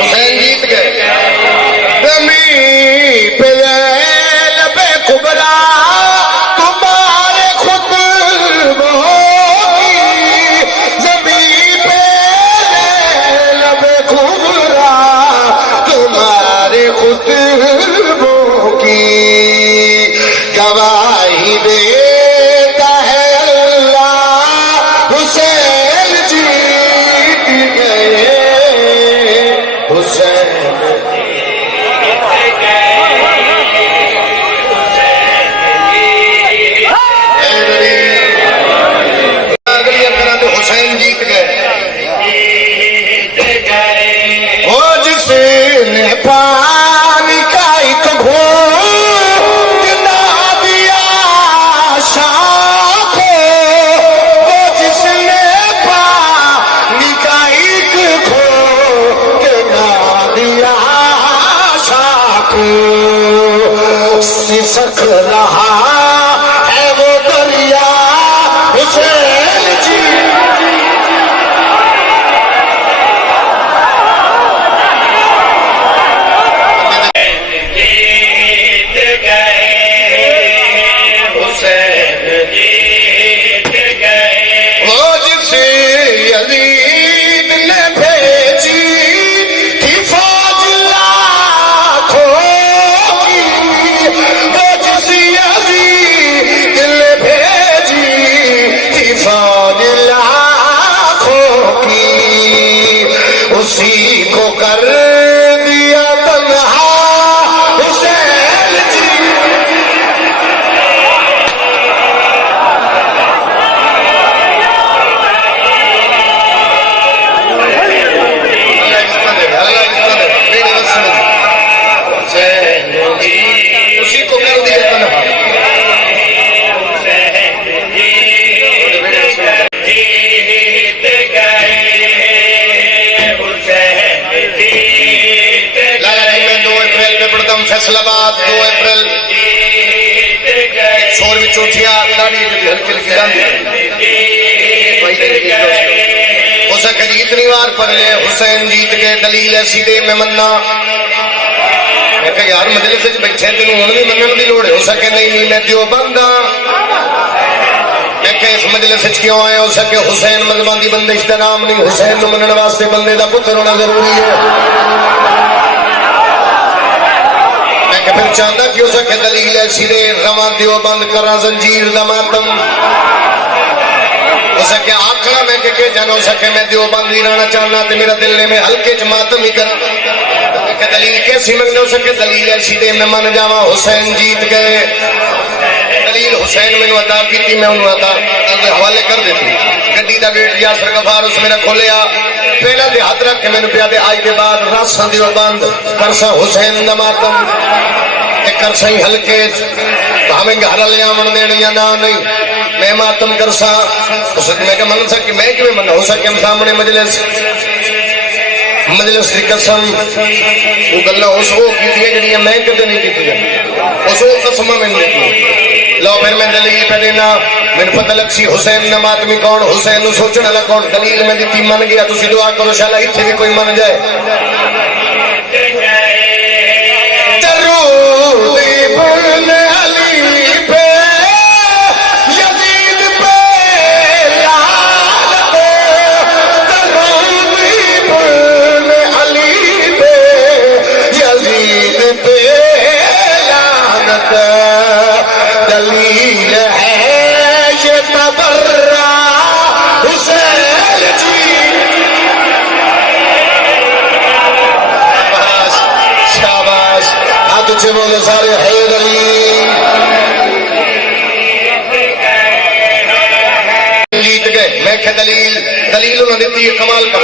हुसैन जीत गए। तुम्हारे खुतबों की ज़मीं पे लबे खुबरा, तुम्हारे खुतबों की गवाही देता है अल्लाह। हुसैन जीत गए, हुसैन हुसैन जीत गए। वो जिसने पानी का एक घूंट ना दिया शाह को, वो जिसने पानी का एक घूंट ना दिया शाह को, सिसक रहा है वो दरिया। हुसैन जी उसी को कर दिया तन्हा। हुसैन जी उसी को कर दिया तन्हा। फैसलाबाद 2 अप्रैल शोर भी चौथिया हो सके इतनी बार पढ़ ले। हुसैन जीत गए, दलील ऐसी दे मैं मन्ना। मैं कहा यार मजलिस बैठे तेन हूं भी मनन की लोड़ है। हो सके नहीं मैं देवबंद हाँ। मैं कहा इस मजलिस क्यों आए? हो सके हुसैन मजहबां दी बंदिश का नाम नहीं, हुसैन को मनने वास्ते बंदे का पुत्र होना जरूरी है। फिर चाहता कि हो सके दलील ऐसी दे रवा दियो बंद करा जंजीर दा मातम। हो सके आखला मैं के जान हो सके मैं दियो बंद ही रहना चाहना तो मेरा दिल ने में हल्के च मातम ही कर। दलील कैसी मंगने? हो सके दलील ऐसी दे मैं मन जावा हुसैन जीत गए। दलील हुसैन मैंने अदा की थी, मैं उन्होंने अदा हवाले कर देती। गड्डी का गेट यासर गफार उस मेरा खोलिया पहला दे हाथ रख के मैंने पिया दे आज के बाद रासा दियो बंद करसा हुसैन दा मातम कर सही हल्के हमें घर ले आवन देने या ना नहीं मैं मातम कर सा। मैं क्या मन सके मैं कि मन हो सके सामने मजलिस मजलिस की कसम वो गल्ला उस वो की जड़ी मैं कदे नहीं की उस वो कसम मैंने नहीं की। लो फिर मैं दलील पे देना मैंने पता लग सी हुसैन न मातमी कौन, हुसैन नु सोचने वाला कौन। दलील में दी मन गया तुसी दुआ करो शाला इत्थे भी कोई मन जाए। दलील है ये तबर्रा हुसैन जी। शाबाश हाथ ऊंचे बोले सारे हैदर अली जीत गए। मैं क्या दलील दलील उन्होंने दी कमाल कर